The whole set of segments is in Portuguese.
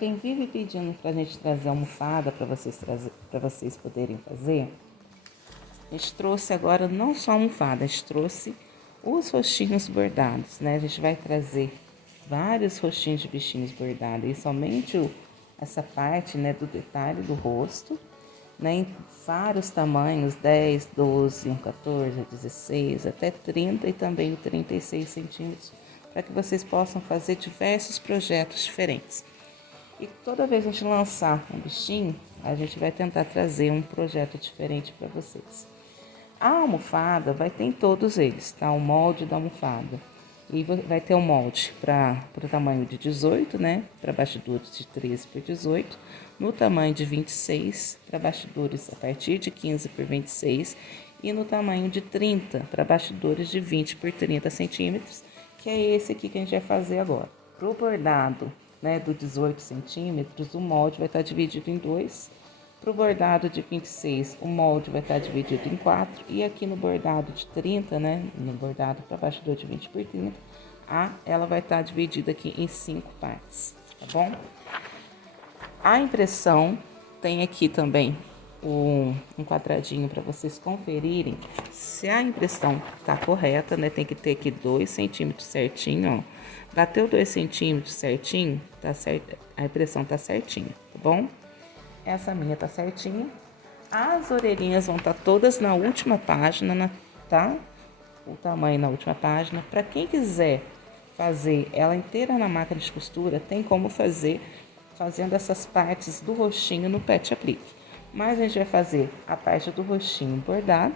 quem vive pedindo pra gente trazer almofada para vocês poderem fazer, a gente trouxe agora não só almofada, a gente trouxe os rostinhos bordados, né? A gente vai trazer vários rostinhos de bichinhos bordados e somente essa parte, né, do detalhe do rosto, né, em vários tamanhos, 10, 12, 14, 16, até 30 e também 36 centímetros, para que vocês possam fazer diversos projetos diferentes. E toda vez que a gente lançar um bichinho, a gente vai tentar trazer um projeto diferente para vocês. A almofada vai ter em todos eles, tá? O molde da almofada. E vai ter um molde para o tamanho de 18, né? Para bastidores de 13 por 18. No tamanho de 26, para bastidores a partir de 15 por 26. E no tamanho de 30, para bastidores de 20 por 30 centímetros, que é esse aqui que a gente vai fazer agora. Para o bordado, né, do 18 centímetros, o molde vai estar dividido em dois. Para o bordado de 26, o molde vai estar dividido em 4. E aqui no bordado de 30, né? No bordado para bastidor de 20 por 30, ela vai estar dividida aqui em 5 partes, tá bom? A impressão tem aqui também um quadradinho para vocês conferirem se a impressão tá correta, né? Tem que ter aqui 2 centímetros certinho, ó. Bateu 2 centímetros certinho, tá certo? A impressão tá certinha, tá bom? Essa minha tá certinha. As orelhinhas vão estar todas na última página, tá? O tamanho na última página. Para quem quiser fazer ela inteira na máquina de costura, tem como fazer fazendo essas partes do rostinho no pet aplique. Mas a gente vai fazer a parte do rostinho bordado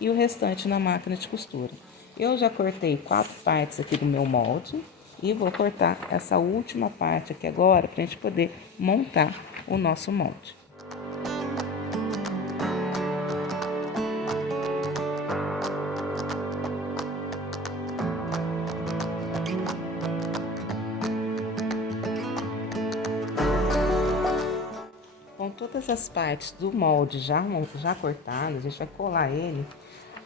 e o restante na máquina de costura. Eu já cortei 4 partes aqui do meu molde e vou cortar essa última parte aqui agora para a gente poder montar o nosso molde. Com todas as partes do molde já cortadas, a gente vai colar ele.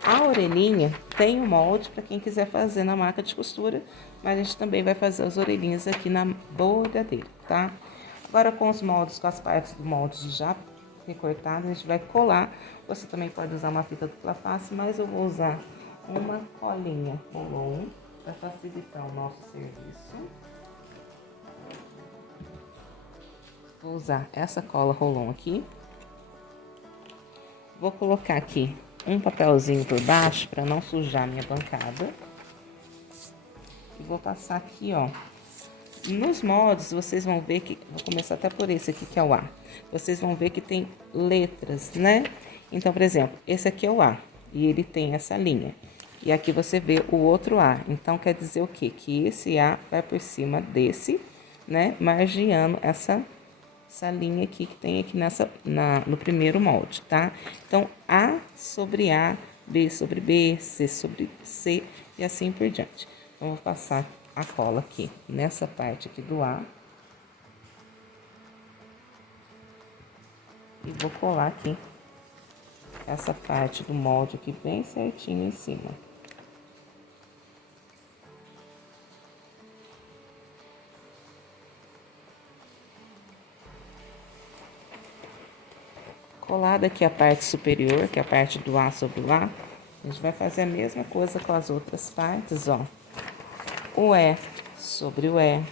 A orelhinha tem o molde para quem quiser fazer na máquina de costura, mas a gente também vai fazer as orelhinhas aqui na bordadeira, tá? Agora com os moldes, com as partes do molde já recortadas, a gente vai colar. Você também pode usar uma fita dupla face, mas eu vou usar uma colinha rolon para facilitar o nosso serviço. Vou usar essa cola rolon aqui. Vou colocar aqui um papelzinho por baixo para não sujar minha bancada. E vou passar aqui, ó. Nos moldes, vocês vão ver que... Vou começar até por esse aqui, que é o A. Vocês vão ver que tem letras, né? Então, por exemplo, esse aqui é o A. E ele tem essa linha. E aqui você vê o outro A. Então, quer dizer o quê? Que esse A vai por cima desse, né? Margeando essa linha aqui que tem aqui no primeiro molde, tá? Então, A sobre A, B sobre B, C sobre C e assim por diante. Então, vou passar a cola aqui nessa parte aqui do A. E vou colar aqui essa parte do molde aqui bem certinho em cima. Colada aqui a parte superior, que é a parte do A sobre o A, a gente vai fazer a mesma coisa com as outras partes, ó. O E sobre o E,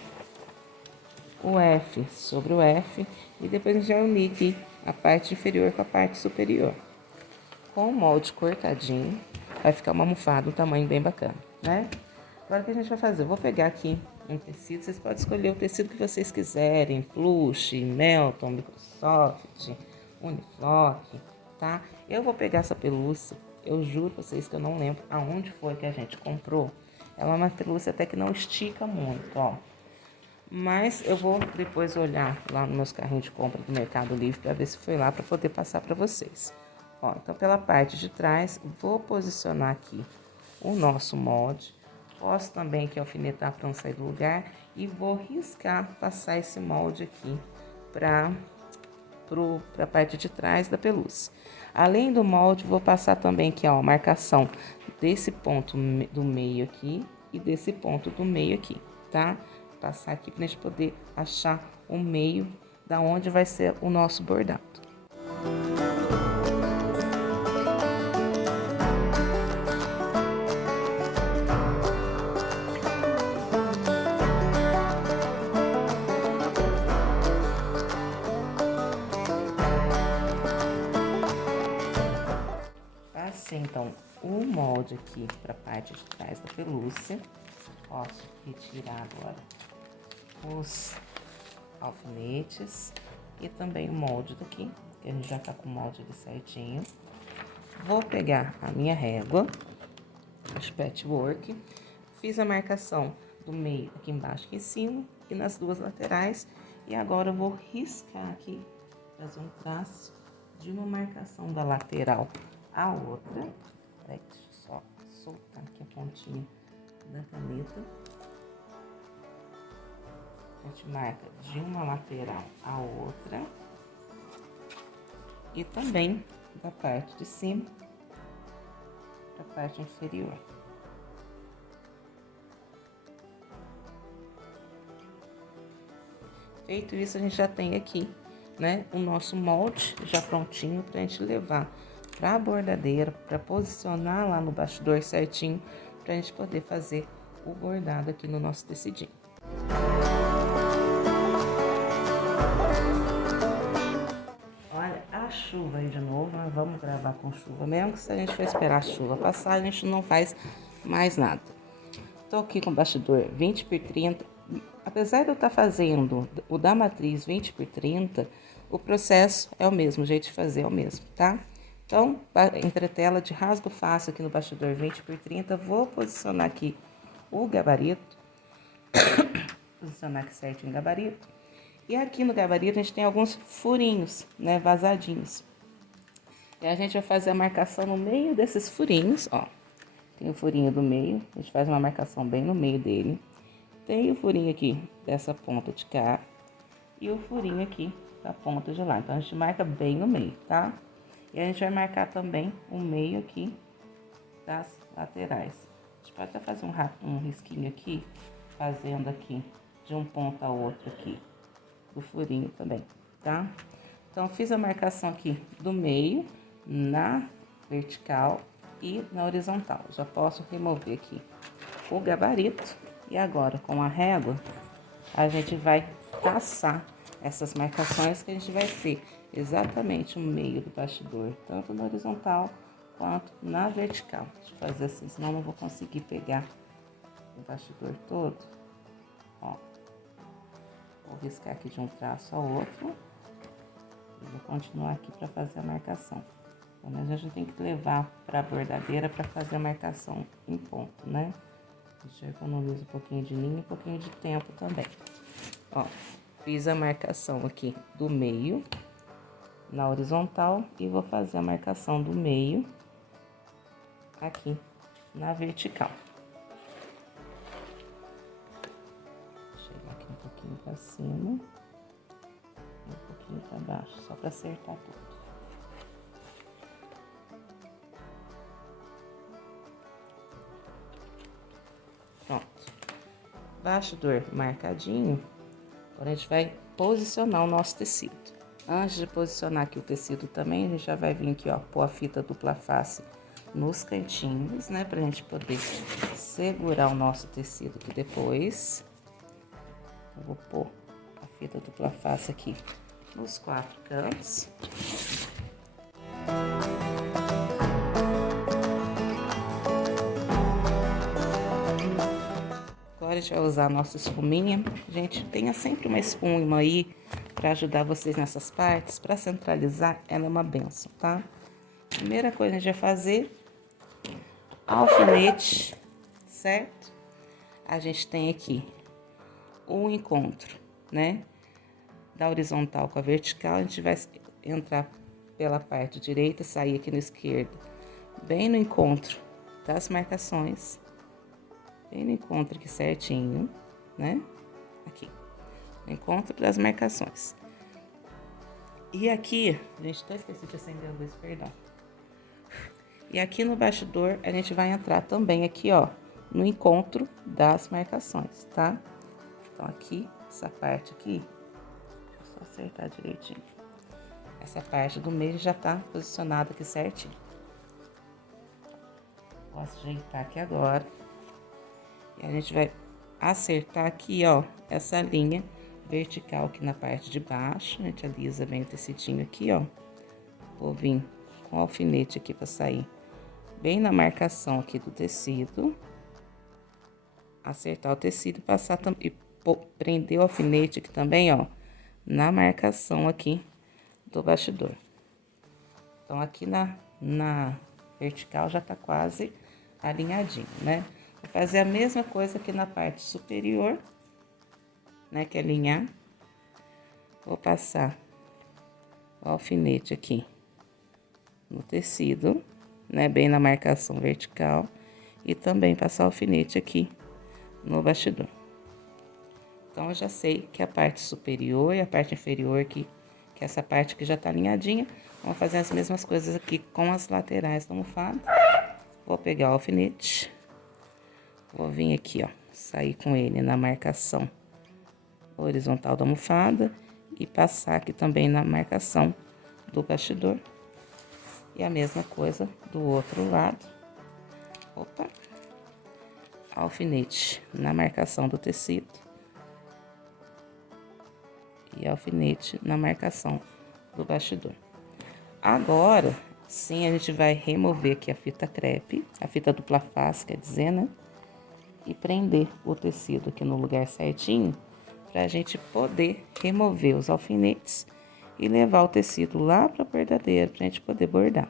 o F sobre o F, e depois a gente vai unir aqui a parte inferior com a parte superior. Com o molde cortadinho, vai ficar uma almofada, um tamanho bem bacana, né? Agora o que a gente vai fazer? Eu vou pegar aqui um tecido, vocês podem escolher o tecido que vocês quiserem, plush, Melton, Microsoft, Uniflock, tá? Eu vou pegar essa pelúcia, eu juro pra vocês que eu não lembro aonde foi que a gente comprou. Ela é uma pelúcia até que não estica muito, ó. Mas eu vou depois olhar lá nos meus carrinhos de compra do Mercado Livre para ver se foi lá para poder passar para vocês. Ó, então pela parte de trás, vou posicionar aqui o nosso molde. Posso também aqui alfinetar para não sair do lugar e vou riscar, passar esse molde aqui para a parte de trás da pelúcia. Além do molde, vou passar também aqui, ó, a marcação desse ponto do meio aqui e desse ponto do meio aqui, tá? passar aqui pra gente poder achar o meio da onde vai ser o nosso bordado. Passei então o molde aqui para a parte de trás da pelúcia. Posso retirar agora os alfinetes e também o molde daqui, que a gente já tá com o molde ali certinho. Vou pegar a minha régua de patchwork, fiz a marcação do meio aqui embaixo e em cima e nas duas laterais, e agora eu vou riscar aqui, fazer um traço de uma marcação da lateral à outra. Peraí, deixa eu só soltar aqui a pontinha da caneta. A gente marca de uma lateral à outra e também da parte de cima para a parte inferior. Feito isso, a gente já tem aqui, né, o nosso molde já prontinho pra gente levar pra bordadeira, pra posicionar lá no bastidor certinho, pra gente poder fazer o bordado aqui no nosso tecidinho. Olha, a chuva aí de novo, nós vamos gravar com chuva mesmo, que se a gente for esperar a chuva passar, a gente não faz mais nada. Tô aqui com o bastidor 20 por 30. Apesar de eu estar fazendo o da matriz 20 por 30, o processo é o mesmo, o jeito de fazer é o mesmo, tá? Então, entretela de rasgo fácil aqui no bastidor 20 por 30, vou posicionar aqui o gabarito, posicionar aqui certinho o gabarito. E aqui no gabarito a gente tem alguns furinhos, né, vazadinhos. E a gente vai fazer a marcação no meio desses furinhos, ó. Tem o furinho do meio, a gente faz uma marcação bem no meio dele. Tem o furinho aqui dessa ponta de cá e o furinho aqui da ponta de lá. Então, a gente marca bem no meio, tá? E a gente vai marcar também o meio aqui das laterais. A gente pode até fazer um risquinho aqui, fazendo aqui de um ponto a outro aqui do furinho também, tá? Então, fiz a marcação aqui do meio, na vertical e na horizontal. Já posso remover aqui o gabarito. E agora, com a régua, a gente vai traçar essas marcações que a gente vai ter exatamente o meio do bastidor, tanto na horizontal quanto na vertical. Deixa eu fazer assim, senão não vou conseguir pegar o bastidor todo. Ó, vou riscar aqui de um traço ao outro. E vou continuar aqui para fazer a marcação. Mas a gente tem que levar para a bordadeira para fazer a marcação em ponto, né? A gente economiza um pouquinho de linha e um pouquinho de tempo também. Ó, fiz a marcação aqui do meio na horizontal e vou fazer a marcação do meio aqui na vertical. Chegar aqui um pouquinho para cima e um pouquinho para baixo, só para acertar tudo. Pronto. Bastidor marcadinho, agora a gente vai posicionar o nosso tecido. Antes de posicionar aqui o tecido também, a gente já vai vir aqui, ó, pôr a fita dupla face nos cantinhos, né, pra gente poder segurar o nosso tecido aqui depois. Eu vou pôr a fita dupla face aqui nos 4 cantos. Agora a gente vai usar a nossa espuminha. Gente, tenha sempre uma espuma aí para ajudar vocês nessas partes. Para centralizar, ela é uma benção, tá? Primeira coisa que a gente vai fazer, alfinete, certo? A gente tem aqui o encontro, né? Da horizontal com a vertical, a gente vai entrar pela parte direita, sair aqui no esquerdo, bem no encontro das marcações. Bem no encontro aqui certinho, né? Aqui, no encontro das marcações. E aqui, gente, tô esqueci de acender a luz, perdão. E aqui no bastidor, a gente vai entrar também aqui, ó, no encontro das marcações, tá? Então, aqui, essa parte aqui, vou só acertar direitinho. Essa parte do meio já tá posicionada aqui certinho. Posso ajeitar aqui agora. E a gente vai acertar aqui, ó, essa linha vertical aqui na parte de baixo. A gente alisa bem o tecidinho aqui, ó. Vou vir com o alfinete aqui pra sair bem na marcação aqui do tecido. Acertar o tecido e passar e prender o alfinete aqui também, ó, na marcação aqui do bastidor. Então, aqui na vertical já tá quase alinhadinho, né? Vou fazer a mesma coisa aqui na parte superior, né? Que é alinhar. Vou passar o alfinete aqui no tecido, né? Bem na marcação vertical. E também passar o alfinete aqui no bastidor. Então, eu já sei que a parte superior e a parte inferior aqui, que essa parte que já tá alinhadinha, vamos fazer as mesmas coisas aqui com as laterais da almofada. Vou pegar o alfinete, vou vir aqui, ó, sair com ele na marcação horizontal da almofada e passar aqui também na marcação do bastidor. E a mesma coisa do outro lado. Opa! Alfinete na marcação do tecido. E alfinete na marcação do bastidor. Agora, sim, a gente vai remover aqui a fita crepe, a fita dupla face, quer dizer, né? E prender o tecido aqui no lugar certinho, pra gente poder remover os alfinetes e levar o tecido lá pra bordadeira, pra gente poder bordar.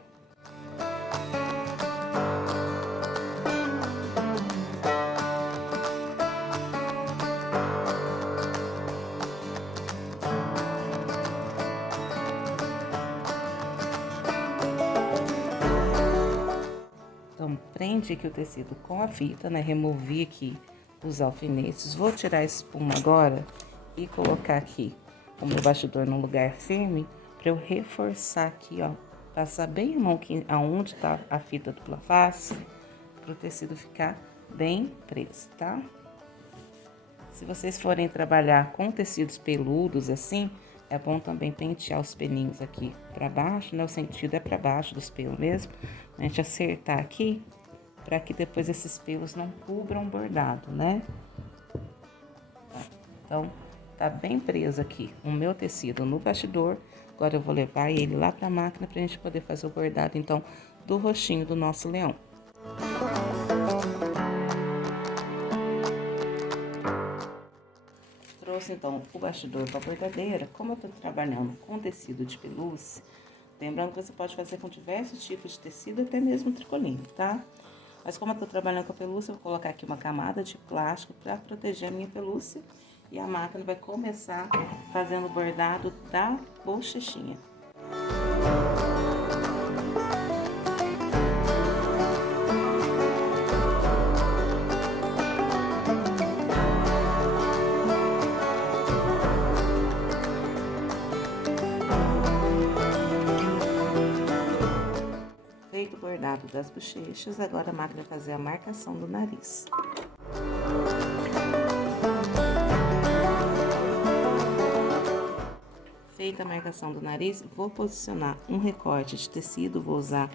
Então, prende aqui o tecido com a fita, né? Removi aqui os alfinetes. Vou tirar a espuma agora e colocar aqui o meu bastidor num lugar firme para eu reforçar aqui, ó. Passar bem a mão aqui aonde tá a fita dupla face, para o tecido ficar bem preso, tá? Se vocês forem trabalhar com tecidos peludos assim, é bom também pentear os pelinhos aqui para baixo, né? O sentido é para baixo dos pelos mesmo. A gente acertar aqui, para que depois esses pelos não cubram o bordado, né? Então, tá bem preso aqui o meu tecido no bastidor. Agora eu vou levar ele lá pra máquina pra gente poder fazer o bordado, então, do rostinho do nosso leão. Trouxe, então, o bastidor pra bordadeira. Como eu tô trabalhando com tecido de pelúcia, lembrando que você pode fazer com diversos tipos de tecido, até mesmo tricoline, tá? Mas como eu tô trabalhando com a pelúcia, eu vou colocar aqui uma camada de plástico para proteger a minha pelúcia. E a máquina vai começar fazendo o bordado da bochechinha. Feito o bordado das bochechas, agora a máquina vai fazer a marcação do nariz. Feita a marcação do nariz, vou posicionar um recorte de tecido, vou usar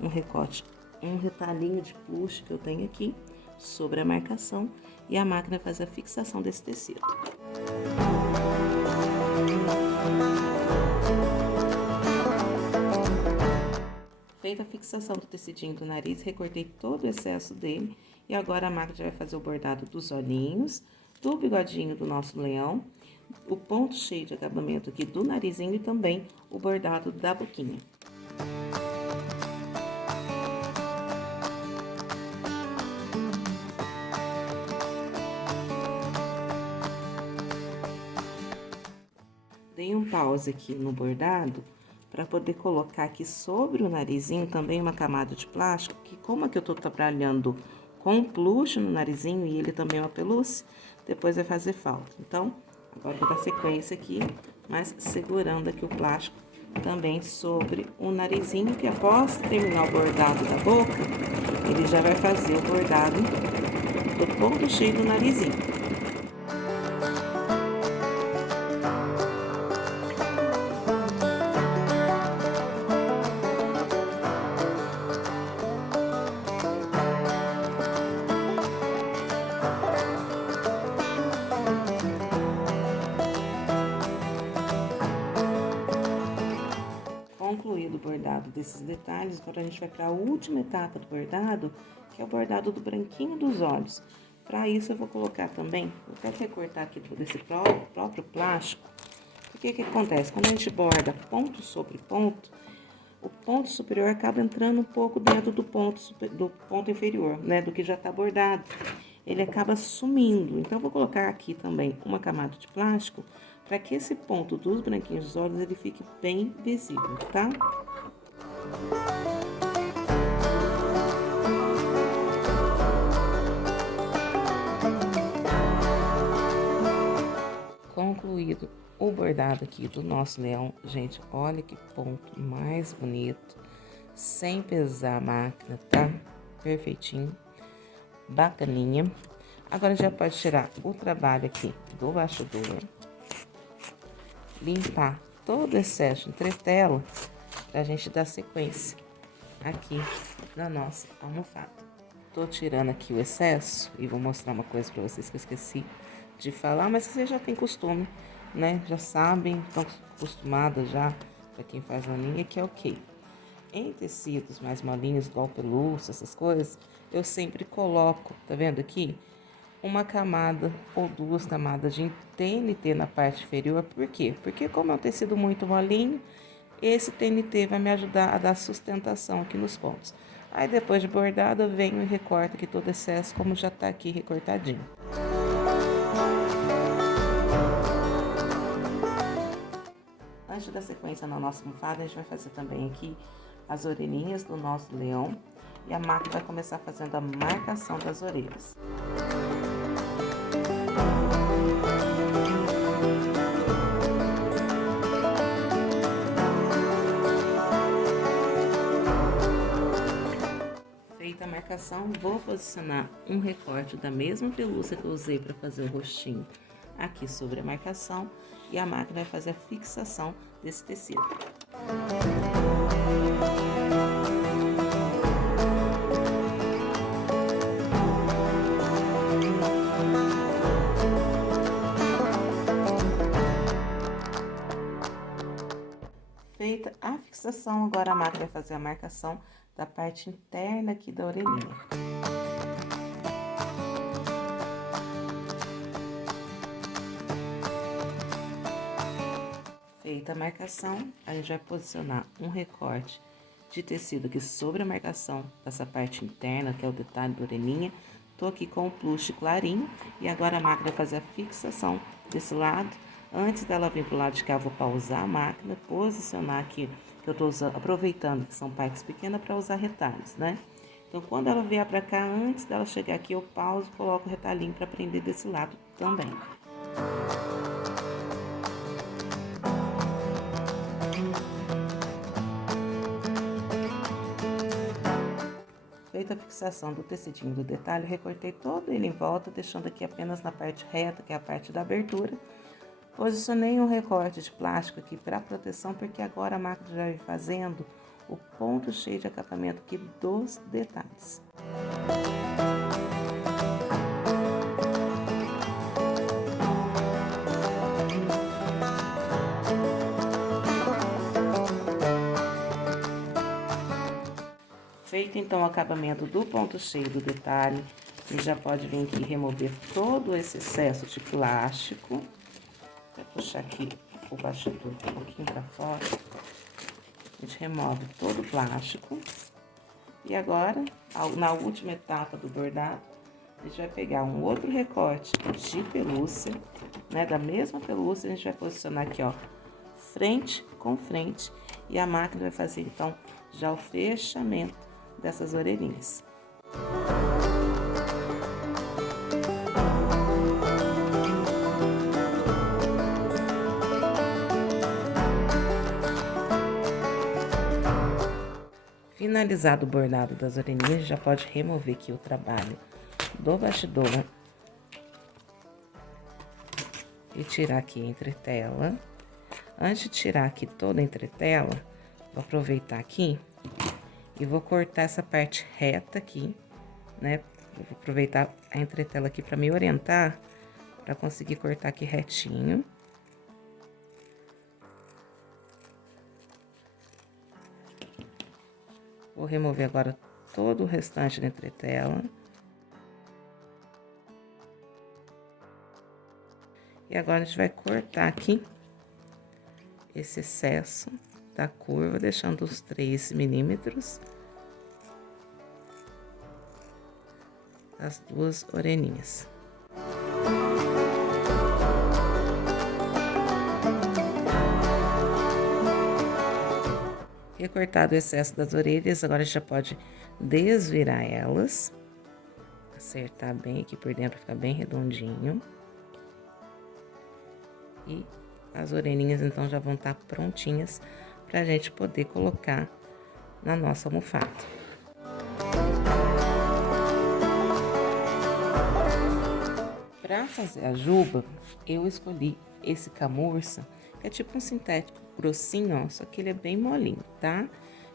um retalhinho de plush que eu tenho aqui sobre a marcação e a máquina vai fazer a fixação desse tecido. Feita a fixação do tecidinho do nariz, recortei todo o excesso dele e agora a máquina já vai fazer o bordado dos olhinhos, do bigodinho do nosso leão, o ponto cheio de acabamento aqui do narizinho e também o bordado da boquinha. Dei um pause aqui no bordado para poder colocar aqui sobre o narizinho também uma camada de plástico, que como aqui eu tô trabalhando com plush no narizinho e ele também é uma pelúcia, depois vai fazer falta. Então, agora vou dar sequência aqui, mas segurando aqui o plástico também sobre o narizinho, que após terminar o bordado da boca, ele já vai fazer o bordado do ponto cheio do narizinho. bordado desses detalhes, agora a gente vai para a última etapa do bordado, que é o bordado do branquinho dos olhos. Para isso eu vou colocar também, vou até recortar aqui todo esse próprio plástico. O que acontece? Quando a gente borda ponto sobre ponto, o ponto superior acaba entrando um pouco dentro do ponto inferior, né, do que já tá bordado. Ele acaba sumindo. Então, eu vou colocar aqui também uma camada de plástico para que esse ponto dos branquinhos dos olhos ele fique bem visível, tá? Concluído o bordado aqui do nosso leão, gente, olha que ponto mais bonito, sem pesar a máquina, tá? Perfeitinho, bacaninha. Agora já pode tirar o trabalho aqui do bastidor, limpar todo o excesso de entretela pra gente dar sequência aqui na nossa almofada. Tô tirando aqui o excesso e vou mostrar uma coisa pra vocês que eu esqueci de falar, mas vocês já têm costume, né? Já sabem, estão acostumadas já, pra quem faz maninha, que é o quê? Em tecidos mais molinhos, igual pelúcia, essas coisas, eu sempre coloco, tá vendo aqui? Uma camada ou duas camadas de TNT na parte inferior. Por quê? Porque como é um tecido muito molinho, esse TNT vai me ajudar a dar sustentação aqui nos pontos. Aí depois de bordado, eu venho e recorto aqui todo o excesso, como já tá aqui recortadinho. Antes da sequência na nossa almofada, a gente vai fazer também aqui as orelhinhas do nosso leão. E a máquina vai começar fazendo a marcação das orelhas. Feita a marcação, vou posicionar um recorte da mesma pelúcia que eu usei para fazer o rostinho aqui sobre a marcação e a máquina vai fazer a fixação desse tecido. Feita a fixação, agora a máquina vai fazer a marcação da parte interna aqui da orelhinha. Feita a marcação, a gente vai posicionar um recorte de tecido aqui sobre a marcação dessa parte interna, que é o detalhe da orelhinha. Tô aqui com o plush clarinho e agora a máquina vai fazer a fixação desse lado. Antes dela vir pro lado de cá, eu vou pausar a máquina, posicionar aqui, que eu tô usando, aproveitando que são partes pequenas para usar retalhos, né? Então, quando ela vier pra cá, antes dela chegar aqui, eu pauso e coloco o retalhinho para prender desse lado também. Feita a fixação do tecidinho do detalhe, recortei todo ele em volta, deixando aqui apenas na parte reta, que é a parte da abertura. Posicionei um recorte de plástico aqui para proteção, porque agora a máquina já vai fazendo o ponto cheio de acabamento aqui dos detalhes. Feito então o acabamento do ponto cheio do detalhe, a gente já pode vir aqui remover todo esse excesso de plástico. Vou puxar aqui o bastidor um pouquinho para fora. A gente remove todo o plástico. E agora, na última etapa do bordado, a gente vai pegar um outro recorte de pelúcia, né? Da mesma pelúcia, a gente vai posicionar aqui, ó, frente com frente. E a máquina vai fazer, então, já o fechamento dessas orelhinhas. Finalizado o bordado das orelhinhas, já pode remover aqui o trabalho do bastidor e tirar aqui a entretela. Antes de tirar aqui toda a entretela, vou aproveitar aqui e vou cortar essa parte reta aqui, né? Eu vou aproveitar a entretela aqui para me orientar, para conseguir cortar aqui retinho. Vou remover agora todo o restante da entretela. E agora a gente vai cortar aqui esse excesso da curva, deixando os 3 milímetros das 2 orelhinhas. Recortado o excesso das orelhas, agora a gente já pode desvirar elas, acertar bem aqui por dentro, ficar bem redondinho. E as orelhinhas então já vão estar prontinhas pra gente poder colocar na nossa almofada. Para fazer a juba, eu escolhi esse camurça, que é tipo um sintético grossinho, ó, só que ele é bem molinho, tá?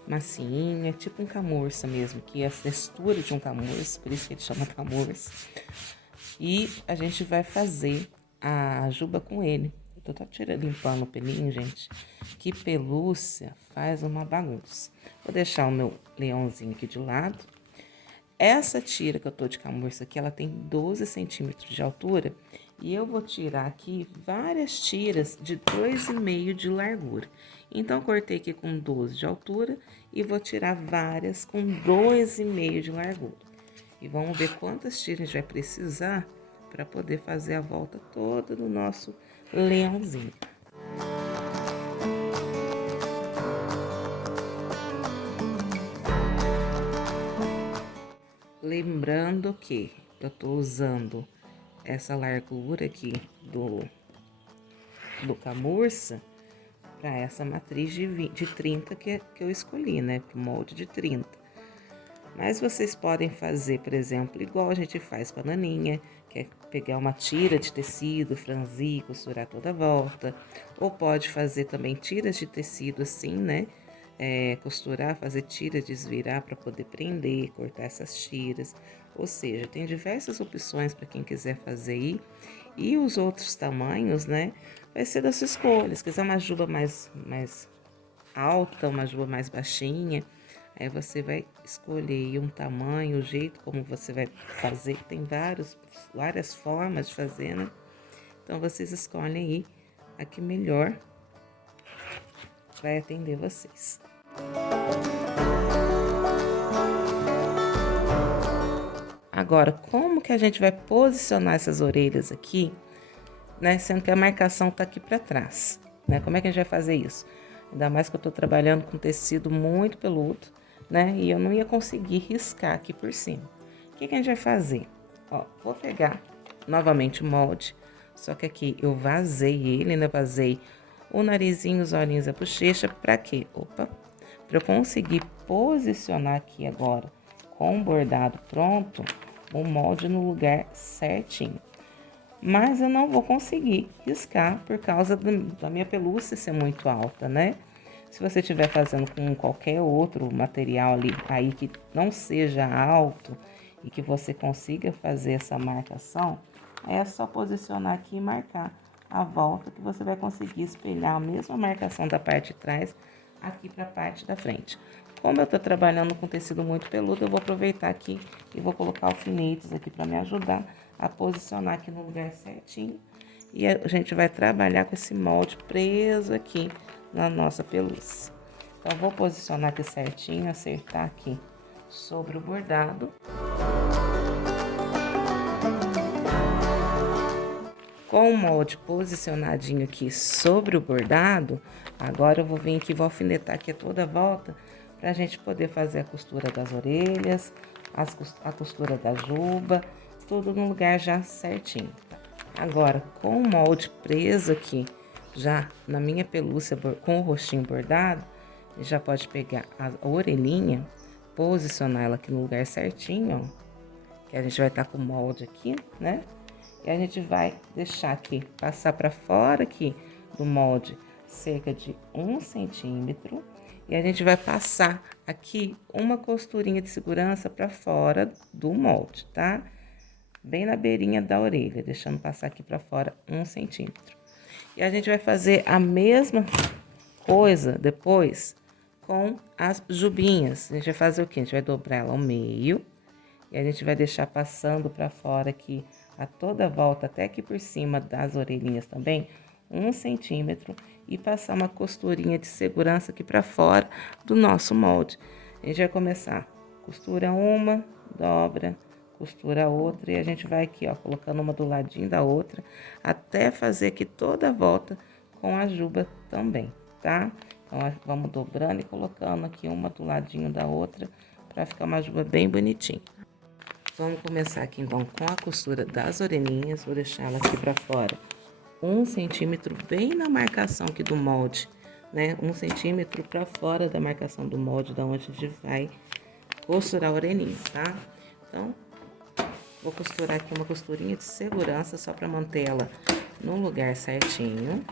Macinho, é tipo um camurça mesmo, que é a textura de um camurça, por isso que ele chama camurça. E a gente vai fazer a juba com ele. Eu tô limpando o pelinho, gente, que pelúcia faz uma bagunça. Vou deixar o meu leãozinho aqui de lado. Essa tira que eu tô de camurça aqui, ela tem 12 centímetros de altura. E eu vou tirar aqui várias tiras de 2,5 de largura. Então, eu cortei aqui com 12 de altura e vou tirar várias com 2,5 de largura. E vamos ver quantas tiras a gente vai precisar para poder fazer a volta toda do nosso leãozinho. Lembrando que eu tô usando essa largura aqui do camurça para essa matriz de 30 que eu escolhi, né? Pro molde de 30. Mas vocês podem fazer, por exemplo, igual a gente faz com a naninha, que é pegar uma tira de tecido, franzir, costurar toda a volta. Ou pode fazer também tiras de tecido assim, né? Costurar, fazer tiras, desvirar para poder prender, cortar essas tiras. Ou seja, tem diversas opções para quem quiser fazer aí. E os outros tamanhos, né? Vai ser da sua escolha. Se quiser uma juba mais alta, uma juba mais baixinha, aí você vai escolher um tamanho, o jeito como você vai fazer. Tem várias formas de fazer, né? Então, vocês escolhem aí a que melhor vai atender vocês. Agora, como que a gente vai posicionar essas orelhas aqui, né? Sendo que a marcação tá aqui para trás, né? Como é que a gente vai fazer isso? Ainda mais que eu tô trabalhando com tecido muito peludo, né? E eu não ia conseguir riscar aqui por cima. O que a gente vai fazer? Ó, vou pegar novamente o molde, só que aqui eu vazei ele, né? Vazei o narizinho, os olhinhos e a bochecha, pra quê? Opa! Pra eu conseguir posicionar aqui agora com o bordado pronto, o molde no lugar certinho. Mas eu não vou conseguir riscar por causa da minha pelúcia ser muito alta, né? Se você estiver fazendo com qualquer outro material ali, aí que não seja alto e que você consiga fazer essa marcação, é só posicionar aqui e marcar a volta que você vai conseguir espelhar a mesma marcação da parte de trás aqui para a parte da frente. Como eu tô trabalhando com tecido muito peludo, eu vou aproveitar aqui e vou colocar alfinetes aqui para me ajudar a posicionar aqui no lugar certinho. E a gente vai trabalhar com esse molde preso aqui na nossa pelúcia. Então, vou posicionar aqui certinho, acertar aqui sobre o bordado. Com o molde posicionadinho aqui sobre o bordado, agora eu vou vir aqui e vou alfinetar aqui toda a volta pra gente poder fazer a costura das orelhas, a costura da juba, tudo no lugar já certinho. Agora, com o molde preso aqui, já na minha pelúcia com o rostinho bordado, a gente já pode pegar a orelhinha, posicionar ela aqui no lugar certinho, ó, que a gente vai estar com o molde aqui, né? E a gente vai deixar aqui, passar para fora aqui do molde cerca de 1 centímetro. E a gente vai passar aqui uma costurinha de segurança para fora do molde, tá? Bem na beirinha da orelha, deixando passar aqui para fora 1 centímetro. E a gente vai fazer a mesma coisa depois com as jubinhas. A gente vai fazer o quê? A gente vai dobrar ela ao meio e a gente vai deixar passando pra fora aqui a toda volta, até aqui por cima das orelhinhas também, 1 centímetro, e passar uma costurinha de segurança aqui pra fora do nosso molde. A gente vai começar, costura uma, dobra, costura outra, e a gente vai aqui, ó, colocando uma do ladinho da outra, até fazer aqui toda a volta com a juba também, tá? Então, vamos dobrando e colocando aqui uma do ladinho da outra, pra ficar uma juba bem bonitinha. Vamos começar aqui, então, com a costura das orelhinhas, vou deixar ela aqui pra fora 1 centímetro, bem na marcação aqui do molde, né? 1 centímetro pra fora da marcação do molde, da onde a gente vai costurar a orelhinha, tá? Então, vou costurar aqui uma costurinha de segurança, só pra manter ela no lugar certinho.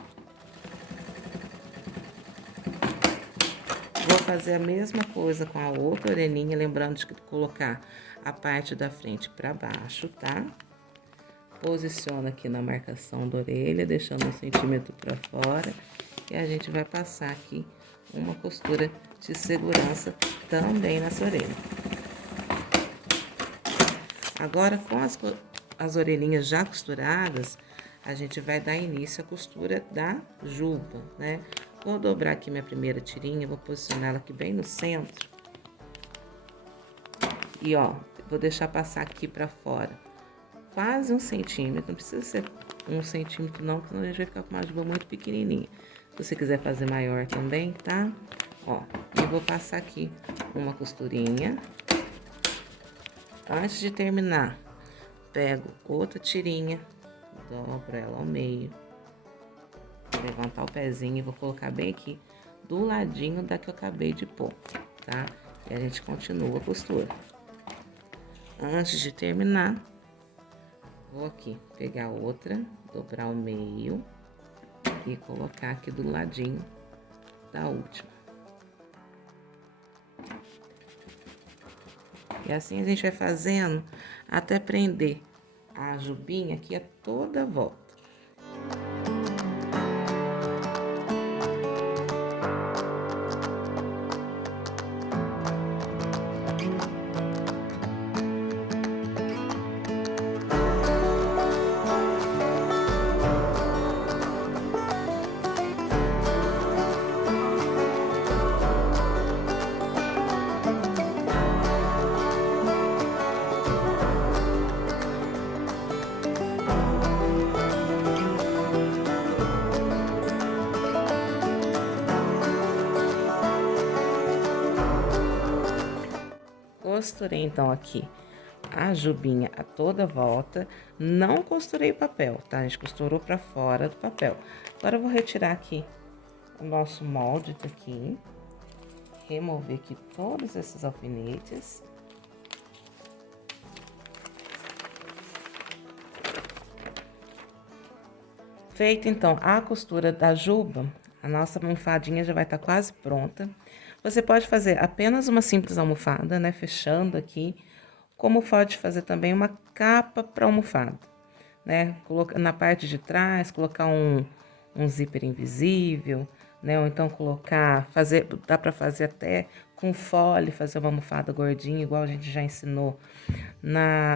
Vou fazer a mesma coisa com a outra orelhinha, lembrando de colocar a parte da frente pra baixo, tá? Posiciona aqui na marcação da orelha, deixando 1 centímetro pra fora. E a gente vai passar aqui uma costura de segurança também nessa orelha. Agora, com as orelhinhas já costuradas, a gente vai dar início à costura da juba, né? Vou dobrar aqui minha primeira tirinha, vou posicionar ela aqui bem no centro. E, ó, vou deixar passar aqui pra fora quase 1 centímetro, não precisa ser 1 centímetro não, porque senão a gente vai ficar com uma juba muito pequenininha. Se você quiser fazer maior também, tá? Ó, e vou passar aqui uma costurinha. Antes de terminar, pego outra tirinha, dobro ela ao meio, vou levantar o pezinho e vou colocar bem aqui do ladinho da que eu acabei de pôr, tá? E a gente continua a costura. Antes de terminar, vou aqui pegar outra, dobrar ao meio e colocar aqui do ladinho da última. E assim a gente vai fazendo até prender a jubinha aqui a toda volta. Costurei então aqui a jubinha a toda volta, não costurei o papel, tá? A gente costurou pra fora do papel. Agora eu vou retirar aqui o nosso molde daqui, remover aqui todos esses alfinetes. Feita então a costura da juba, a nossa almofadinha já vai estar quase pronta. Você pode fazer apenas uma simples almofada, né, fechando aqui, como pode fazer também uma capa para almofada, né? Na parte de trás, colocar um zíper invisível, né? Ou então dá para fazer até com fole, fazer uma almofada gordinha, igual a gente já ensinou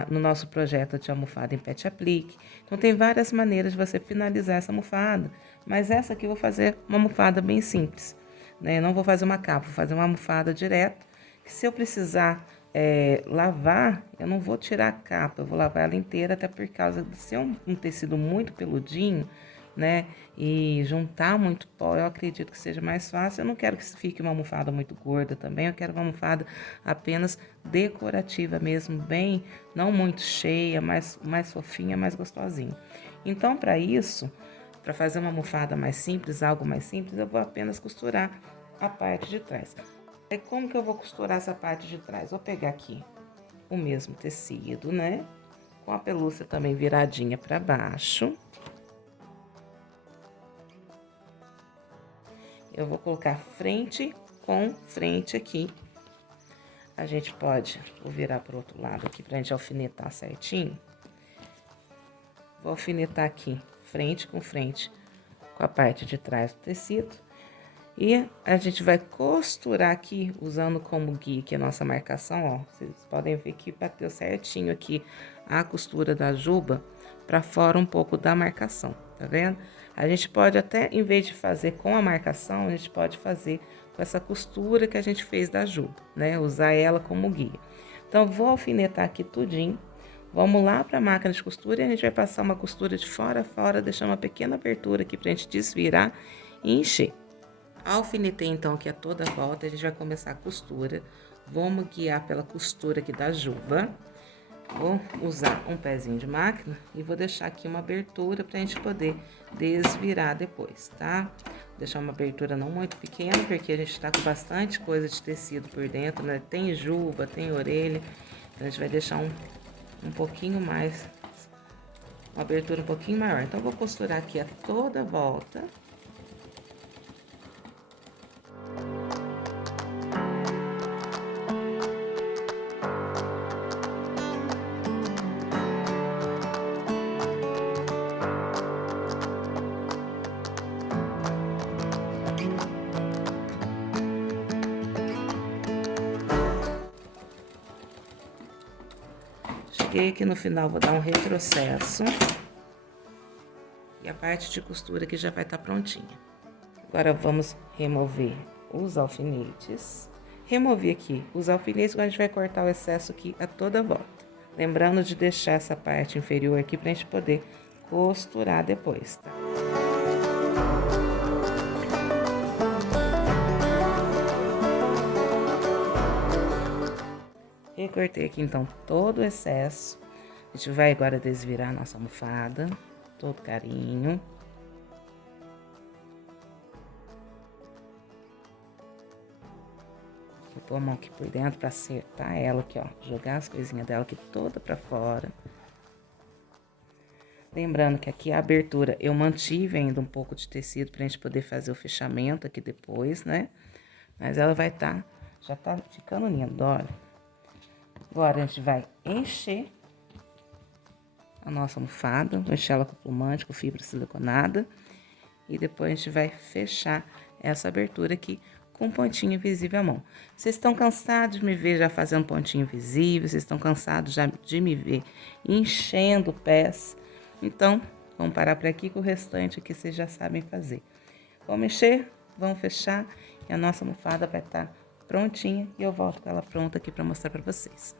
no nosso projeto de almofada em Pet Aplique. Então, tem várias maneiras de você finalizar essa almofada, mas essa aqui eu vou fazer uma almofada bem simples, né? Eu não vou fazer uma capa, vou fazer uma almofada direto, que se eu precisar lavar, eu não vou tirar a capa, eu vou lavar ela inteira, até por causa de ser um tecido muito peludinho, né? E juntar muito pó, eu acredito que seja mais fácil. Eu não quero que fique uma almofada muito gorda também, eu quero uma almofada apenas decorativa mesmo, bem, não muito cheia, mais fofinha, mais gostosinha. Então, para isso, para fazer uma almofada mais simples, algo mais simples, eu vou apenas costurar a parte de trás. E como que eu vou costurar essa parte de trás? Vou pegar aqui o mesmo tecido, né? Com a pelúcia também viradinha para baixo. Eu vou colocar frente com frente aqui. A gente pode, vou virar para o outro lado aqui pra gente alfinetar certinho. Vou alfinetar aqui, frente com frente, com a parte de trás do tecido. E a gente vai costurar aqui, usando como guia aqui a nossa marcação, ó. Vocês podem ver que bateu certinho aqui a costura da juba para fora um pouco da marcação, tá vendo? A gente pode até, em vez de fazer com a marcação, a gente pode fazer com essa costura que a gente fez da juba, né? Usar ela como guia. Então, vou alfinetar aqui tudinho. Vamos lá para a máquina de costura e a gente vai passar uma costura de fora a fora, deixando uma pequena abertura aqui pra gente desvirar e encher. Alfinetei então aqui a toda a volta, a gente vai começar a costura. Vamos guiar pela costura aqui da juba. Vou usar um pezinho de máquina e vou deixar aqui uma abertura pra gente poder desvirar depois, tá? Deixar uma abertura não muito pequena, porque a gente tá com bastante coisa de tecido por dentro, né? Tem juba, tem orelha, então a gente vai deixar um pouquinho mais, uma abertura um pouquinho maior. Então, eu vou costurar aqui a toda a volta. Cheguei aqui no final, vou dar um retrocesso. E a parte de costura aqui já vai estar prontinha. Agora, vamos remover os alfinetes. Removi aqui os alfinetes, agora a gente vai cortar o excesso aqui a toda volta. Lembrando de deixar essa parte inferior aqui pra gente poder costurar depois, tá? Recortei aqui, então, todo o excesso. A gente vai agora desvirar a nossa almofada, todo carinho. Vou pôr a mão aqui por dentro pra acertar ela aqui, ó. Jogar as coisinhas dela aqui toda pra fora. Lembrando que aqui a abertura eu mantive ainda um pouco de tecido pra gente poder fazer o fechamento aqui depois, né? Mas ela vai tá, já tá ficando linda, olha. Agora a gente vai encher a nossa almofada, vou encher ela com plumante, com fibra siliconada. E depois a gente vai fechar essa abertura aqui com pontinho invisível à mão. Vocês estão cansados de me ver já fazendo pontinho invisível? Vocês estão cansados já de me ver enchendo pés? Então, vamos parar por aqui que o restante aqui vocês já sabem fazer. Vamos encher, vamos fechar e a nossa almofada vai estar prontinha e eu volto com ela pronta aqui para mostrar para vocês.